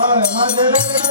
Thank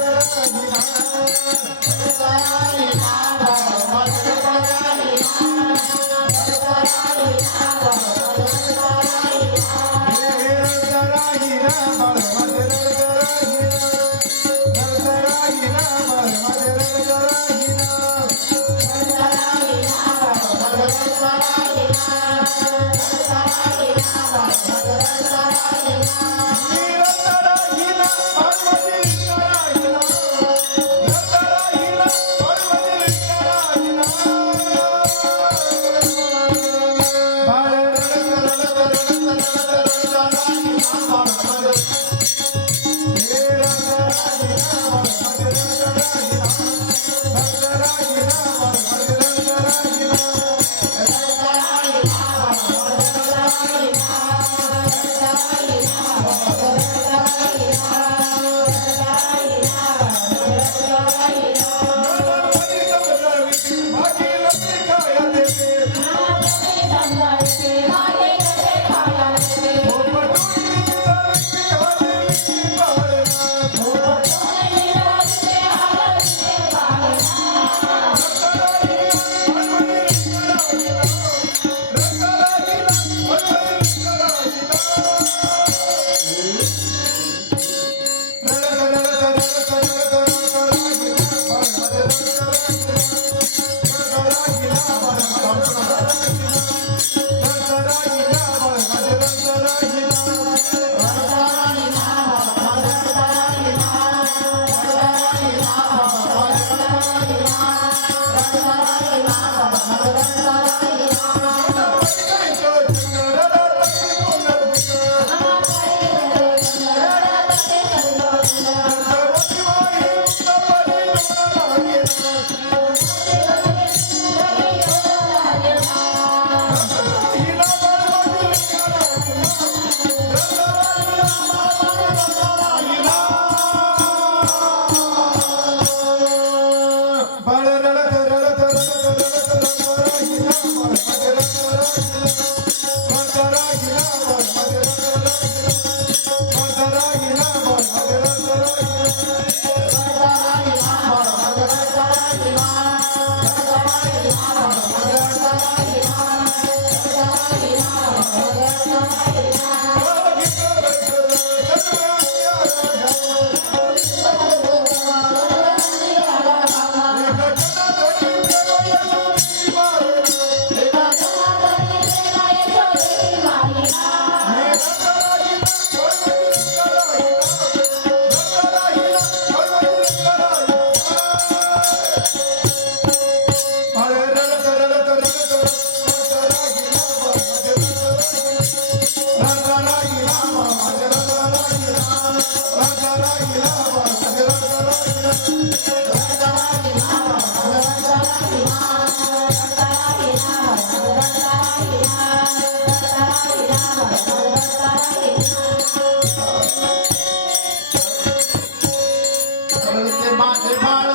माझे बाळ